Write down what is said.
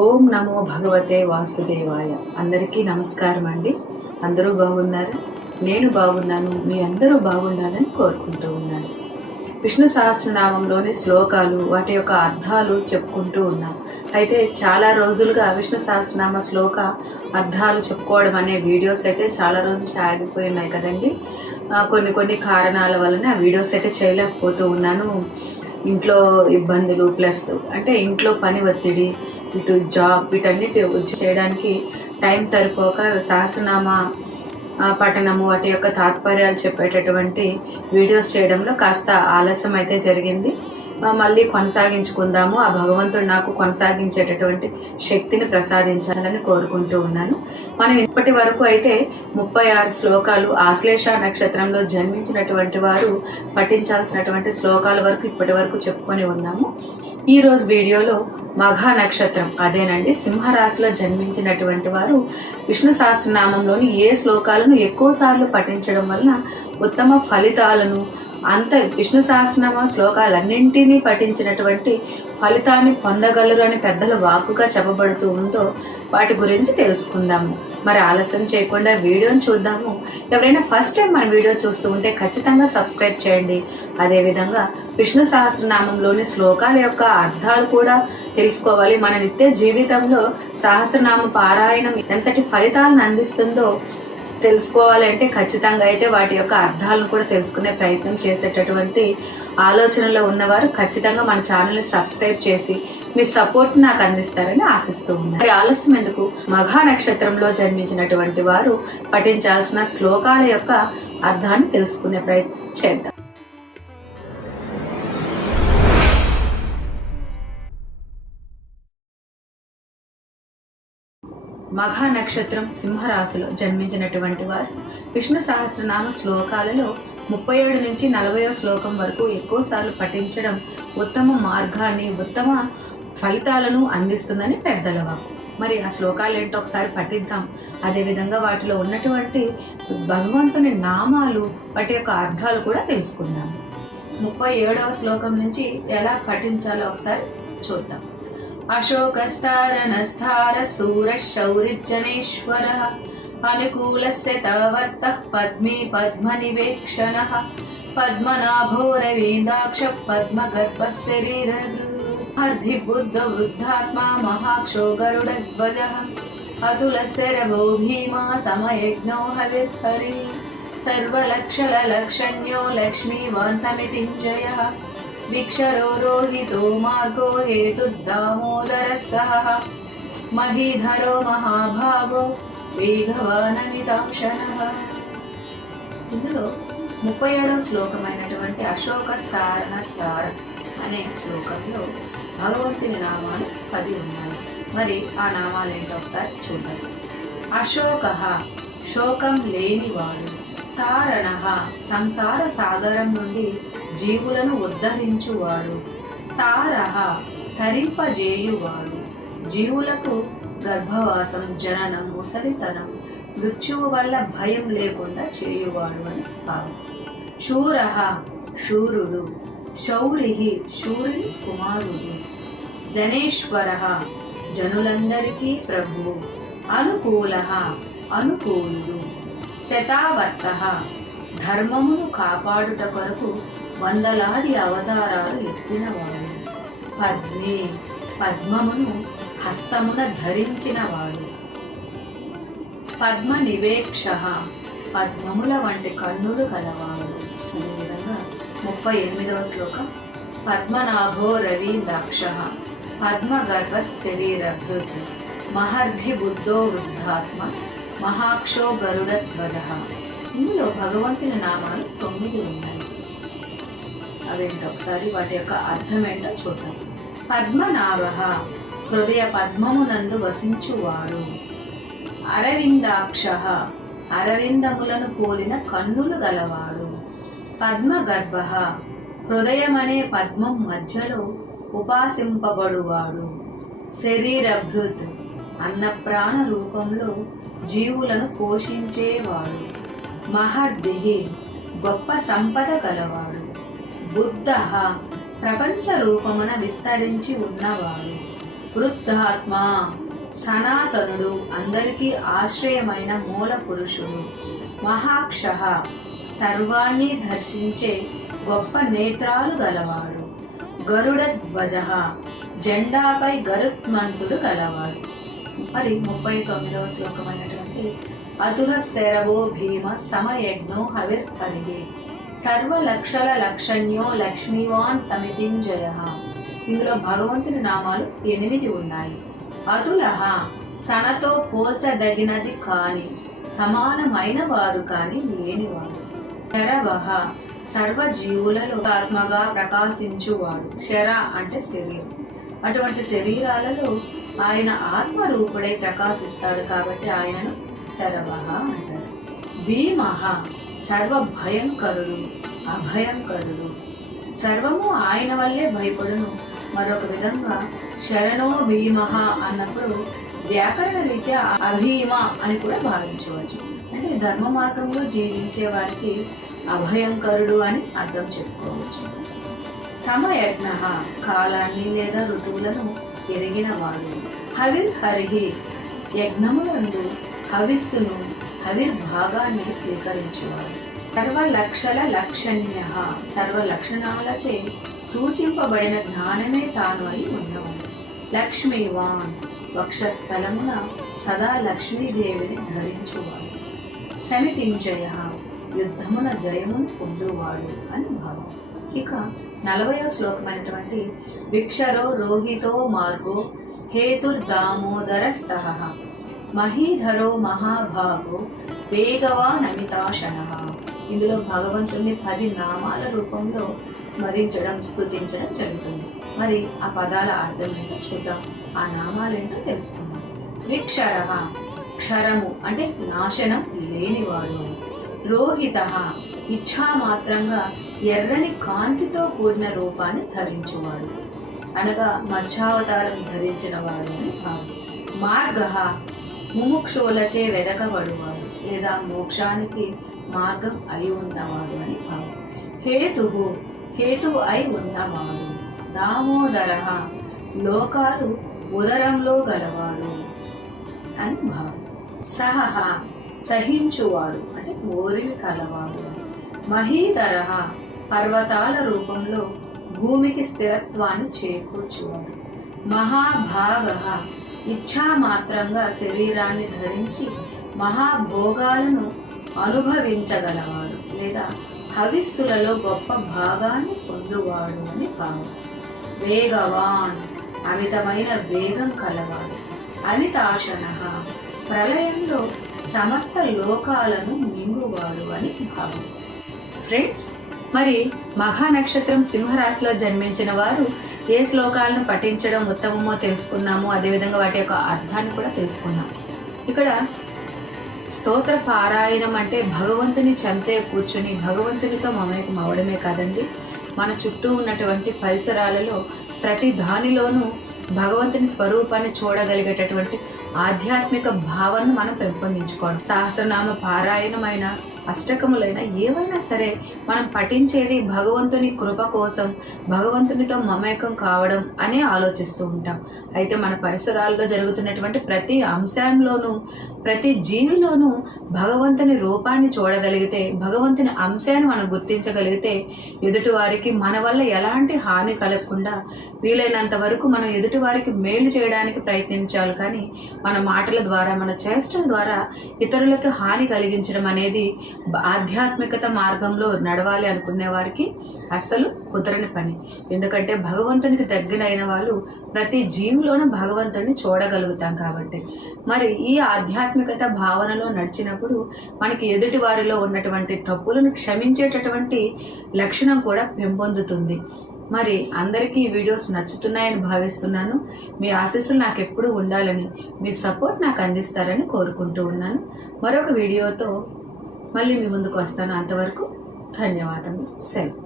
ఓం నమో భగవతే వాసుదేవాయ. అందరికీ నమస్కారం అండి. అందరూ బాగున్నారు? నేను బాగున్నాను. మీ అందరూ బాగుండాలని కోరుకుంటూ ఉన్నాను. విష్ణు సహస్రనామంలోని శ్లోకాలు వాటి యొక్క అర్థాలు చెప్పుకుంటూ ఉన్నాం. అయితే చాలా రోజులుగా విష్ణు సహస్రనామ శ్లోక అర్థాలు చెప్పుకోవడం అనే వీడియోస్ అయితే చాలా రోజులు ఆగిపోయి ఉన్నాయి కదండి కొన్ని కొన్ని కారణాల వలన ఆ వీడియోస్ అయితే చేయలేకపోతూ ఉన్నాను. ఇంట్లో ఇబ్బందులు ప్లస్ అంటే ఇంట్లో పని ఒత్తిడి ఇటు జాబ్ వీటన్నిటి చేయడానికి టైం సరిపోక సహస్రనామ పఠనము వాటి యొక్క తాత్పర్యాలు చెప్పేటటువంటి వీడియోస్ చేయడంలో కాస్త ఆలస్యం అయితే జరిగింది. మళ్ళీ కొనసాగించుకుందాము. ఆ భగవంతుడు నాకు కొనసాగించేటటువంటి శక్తిని ప్రసాదించాలని కోరుకుంటూ ఉన్నాను. మనం ఇప్పటి వరకు అయితే ముప్పై ఆరు శ్లోకాలు ఆశ్లేష నక్షత్రంలో జన్మించినటువంటి వారు పఠించాల్సినటువంటి శ్లోకాల వరకు ఇప్పటి వరకు చెప్పుకొని ఉన్నాము. ఈ రోజు వీడియోలో మఘా నక్షత్రం అదేనండి సింహరాశిలో జన్మించినటువంటి వారు విష్ణు సహస్రనామంలోని ఏ శ్లోకాలను ఎక్కువ సార్లు పఠించడం వలన ఉత్తమ ఫలితాలను అంత విష్ణు సహస్రనామ శ్లోకాలన్నింటినీ పఠించినటువంటి ఫలితాన్ని పొందగలరు అని పెద్దల వాక్కుగా చెప్పబడుతూ ఉందో వాటి గురించి తెలుసుకుందాము. మరి ఆలస్యం చేయకుండా వీడియోని చూద్దాము. ఎవరైనా ఫస్ట్ టైం మన వీడియో చూస్తూ ఉంటే ఖచ్చితంగా సబ్స్క్రైబ్ చేయండి. అదేవిధంగా విష్ణు సహస్రనామంలోని శ్లోకాల యొక్క అర్థాలు కూడా తెలుసుకోవాలి. మన నిత్య జీవితంలో సహస్రనామ పారాయణం ఎంతటి ఫలితాలను అందిస్తుందో తెలుసుకోవాలంటే ఖచ్చితంగా అయితే వాటి యొక్క అర్థాలను కూడా తెలుసుకునే ప్రయత్నం చేసేటటువంటి ఆలోచనలో ఉన్నవారు ఖచ్చితంగా మన ఛానల్ని సబ్స్క్రైబ్ చేసి మీ సపోర్ట్ నాకు అందిస్తారని ఆశిస్తూ ఉన్నాను. మరి ఆలస్యం ఎందుకు? మఘా నక్షత్రంలో జన్మించినటువంటి వారు పఠించాల్సిన శ్లోకాల యొక్క అర్థాన్ని తెలుసుకునే ప్రయత్నం చేద్దాం. మఘ నక్షత్రం సింహరాశిలో జన్మించినటువంటి వారు విష్ణు సహస్రనామ శ్లోకాలలో ముప్పై ఏడు నుంచి నలభై శ్లోకం వరకు ఎక్కువసార్లు పఠించడం ఉత్తమ మార్గాన్ని ఉత్తమ ఫలితాలను అందిస్తుందని పెద్దల వాకు మరి ఆ శ్లోకాలు ఏంటో ఒకసారి పఠిద్దాం. అదేవిధంగా వాటిలో ఉన్నటువంటి భగవంతుని నామాలు వాటి యొక్క అర్థాలు కూడా తెలుసుకుందాం. ముప్పై ఏడవ శ్లోకం నుంచి ఎలా పఠించాలో ఒకసారి చూద్దాం. अशोकस्तार नस्तारसूरश्शौरिजनेश्वरः अनुकूलस्य तवर्तः पद्मे पद्मनिवेक्षणः पद्मनाभोरवीन्दाक्षः पद्मकर्पस्य रीर अद्धि बुद्धवृद्धात्मा महाक्षोगरुडध्वजः अतुलस्य रवो भीमा समयज्ञो हविर्हरिः सर्वलक्षलक्षण्यो लक्ष्मीवान् समितिञ्जयः లక్షణ్యో లక్ష్మీవాన్ సమితింజయ విక్షరో రోహితో మార్గో హేతుర్దామోదర సహ మహీధరో మహాభాగో వేగవానమితాక్షణ ఇందులో ముప్పై ఏడవ శ్లోకమైనటువంటి అశోక స్థారణ స్థార అనే శ్లోకంలో భగవంతుని నామాలు పది ఉన్నాయి. మరి ఆ నామాలు ఏంటో ఒకసారి చూద్దాం. అశోక శోకం లేనివాడు తారణ సంసార సాగరం నుండి జీవులను ఉద్ధరించువాడు. తారహ తరింపజేయువాడు జీవులకు గర్భవాసం జననం ముసలితనం మృత్యువు వల్ల భయం లేకుండా చేయువాడు అని భావం. శూర శూరుడు శౌరిహి శూరుని కుమారుడు. జనేశ్వర జనులందరికీ ప్రభు అనుకూల అనుకూలుడు. శతావర్త ధర్మమును కాపాడుట కొరకు వందలాది అవతారాలు ఎత్తినవాడు పద్మే పద్మమును హస్తమున ధరించినవాడు పద్మ నివేక్ష పద్మముల వంటి కన్నులు కలవాడు. అదేవిధంగా ముప్పై ఎనిమిదవ శ్లోకం. పద్మనాభో రవీంద్రాక్ష పద్మగర్భ శరీరభృత్ మహర్ధి బుద్ధో వృద్ధాత్మ మహాక్షో గరుడ ధ్వజ. ఇందులో భగవంతుని నామాలు తొమ్మిది ఉన్నాయి. అవేంటో ఒకసారి వాటి యొక్క అర్థం ఏంటో చూద్దాం. పద్మనాభ హృదయ పద్మమునందు వసించువాడు. అరవిందాక్ష అరవిందములను పోలిన కన్నులు గలవాడు. పద్మగర్భ హృదయమనే పద్మం మధ్యలో ఉపాసింపబడువాడు. శరీరభృత్ అన్నప్రాణ రూపంలో జీవులను పోషించేవాడు. మహర్దిహి గొప్ప సంపద గలవాడు. బుద్ధ ప్రపంచ రూపమున విస్తరించి ఉన్నవాడు. వృద్ధాత్మ సనాతనుడు అందరికీ ఆశ్రయమైన మూల పురుషుడు. మహాక్ష సర్వాన్ని దర్శించే గొప్ప నేత్రాలు గలవాడు. గరుడ ధ్వజ జెండాపై గరుత్మంతుడు గలవాడు. మరి ముప్పై తొమ్మిదవ శ్లోకమైనటువంటి అతుల శరవో భీమ సమయజ్ఞో హవిర్హరి సర్వ లక్షల లక్షణ్యో లక్ష్మీవాన్ సమితింజయ ఇందులో భగవంతుని నామాలు ఎనిమిది ఉన్నాయి. అతులహ తనతో పోల్చదగినది కాని సమానమైన వారు కాని లేనివాడు. శరవహ సర్వ జీవులలో ఆత్మగా ప్రకాశించువాడు. శర అంటే శరీరం. అటువంటి శరీరాలలో ఆయన ఆత్మరూపుడై ప్రకాశిస్తాడు కాబట్టి ఆయనను శరవహ అంటారు. భీమహ సర్వ భయంకరుడు అభయంకరుడు. సర్వము ఆయన వల్లే భయపడును. మరొక విధంగా శరణో భీమహ అన్నప్పుడు వ్యాకరణ రీత్యా అభీమ అని కూడా భావించవచ్చు. అంటే ధర్మ మార్గంలో జీవించే వారికి అభయంకరుడు అని అర్థం చెప్పుకోవచ్చు. సమయజ్ఞ కాలాన్ని లేదా ఋతువులను ఎరిగిన వాడు. హవిర్ హరిహి యజ్ఞములందు హవిస్సును హవిర్భాగాన్ని స్వీకరించేవాడు సర్వ లక్షల లక్షణ్య సర్వ లక్షణాలచే సూచింపబడిన జ్ఞానమే తాను అని ఉన్నవాడు. లక్ష్మీవాన్ వక్షస్థలమున సదా లక్ష్మీదేవిని ధరించువాడు. శమితింజయ యుద్ధమున జయమును పొందువాడు అని భావం. ఇక నలభయో శ్లోకమైనటువంటి విక్షరో రోహితో మార్గో హేతుర్దామోదర సహ మహీధరో మహాభాగో వేగవానమితాశన. ఇందులో భగవంతుని పది నామాల రూపంలో స్మరించడం స్థుతించడం జరుగుతుంది. మరి ఆ పదాల అర్థం ఏంటో చూద్దాం. ఆ నామాలేంటో తెలుసుకుందాం. విక్షర క్షరము అంటే నాశనం లేనివాడు. అని రోహిత ఇచ్ఛామాత్రంగా ఎర్రని కాంతితో కూడిన రూపాన్ని ధరించువాడు. అనగా మత్స్యావతారం ధరించిన వాడు అని భావం. మార్గ ముముక్షువులచే వెదకబడువాడు. లేదా మోక్షానికి మార్గం అయి ఉన్నవాడు అని భావం. హేతువు హేతువు అయి ఉన్నవాడు. దామోదర లోకాలు ఉదరంలో గలవాడు అని భావం. సహ సహించువాడు అంటే ఓరివి కలవాడు మహీధర పర్వతాల రూపంలో భూమికి స్థిరత్వాన్ని చేకూర్చువాడు. మహాభాగ ఇచ్ఛామాత్రంగా శరీరాన్ని ధరించి మహాభోగాలను అనుభవించగలవాడు లేదా హవిస్సులలో గొప్ప భాగాన్ని పొందువాడు అని భావం వేగవాన్ అమితమైన వేగం కలవాడు. అమితాశన ప్రళయంలో సమస్త లోకాలను మింగువాడు అని భావం. ఫ్రెండ్స్ మరి మహానక్షత్రం సింహరాశిలో జన్మించిన వారు ఏ శ్లోకాలను పఠించడం ఉత్తమమో తెలుసుకున్నాము. అదేవిధంగా వాటి యొక్క అర్థాన్ని కూడా తెలుసుకున్నాం. ఇక్కడ స్తోత్ర పారాయణం అంటే భగవంతుని చెంతే కూర్చుని భగవంతునితో మమేకం అవడమే కాదండి. మన చుట్టూ ఉన్నటువంటి పరిసరాలలో ప్రతి దానిలోనూ భగవంతుని స్వరూపాన్ని చూడగలిగేటటువంటి ఆధ్యాత్మిక భావనను మనం పెంపొందించుకోవడం సహస్రనామ పారాయణమైన అష్టకములైన ఏవైనా సరే మనం పఠించేది భగవంతుని కృప కోసం భగవంతునితో మమేకం కావడం అనే ఆలోచిస్తూ ఉంటాం. అయితే మన పరిసరాల్లో జరుగుతున్నటువంటి ప్రతి అంశంలోనూ ప్రతి జీవిలోనూ భగవంతుని రూపాన్ని చూడగలిగితే భగవంతుని అంశాన్ని మనం గుర్తించగలిగితే ఎదుటి వారికి మన వల్ల ఎలాంటి హాని కలగకుండా వీలైనంత వరకు మనం ఎదుటి వారికి మేలు చేయడానికి ప్రయత్నించాలి. కానీ మన మాటల ద్వారా మన చేష్టల ద్వారా ఇతరులకు హాని కలిగించడం అనేది ఆధ్యాత్మికత మార్గంలో నడవాలి అనుకునే వారికి అస్సలు కుదరని పని. ఎందుకంటే భగవంతునికి దగ్గరైన వాళ్ళు ప్రతి జీవిలోనూ భగవంతుడిని చూడగలుగుతాం కాబట్టి. మరి ఈ ఆధ్యాత్మికత భావనలో నడిచినప్పుడు మనకి ఎదుటి వారిలో ఉన్నటువంటి తప్పులను క్షమించేటటువంటి లక్షణం కూడా పెంపొందుతుంది. మరి అందరికీ ఈ వీడియోస్ నచ్చుతున్నాయని భావిస్తున్నాను. మీ ఆశీస్సులు నాకు ఎప్పుడూ ఉండాలని మీ సపోర్ట్ నాకు అందిస్తారని కోరుకుంటూ ఉన్నాను. మరొక వీడియోతో మళ్ళీ మీ ముందుకు వస్తాను. అంతవరకు ధన్యవాదములు. సెలవు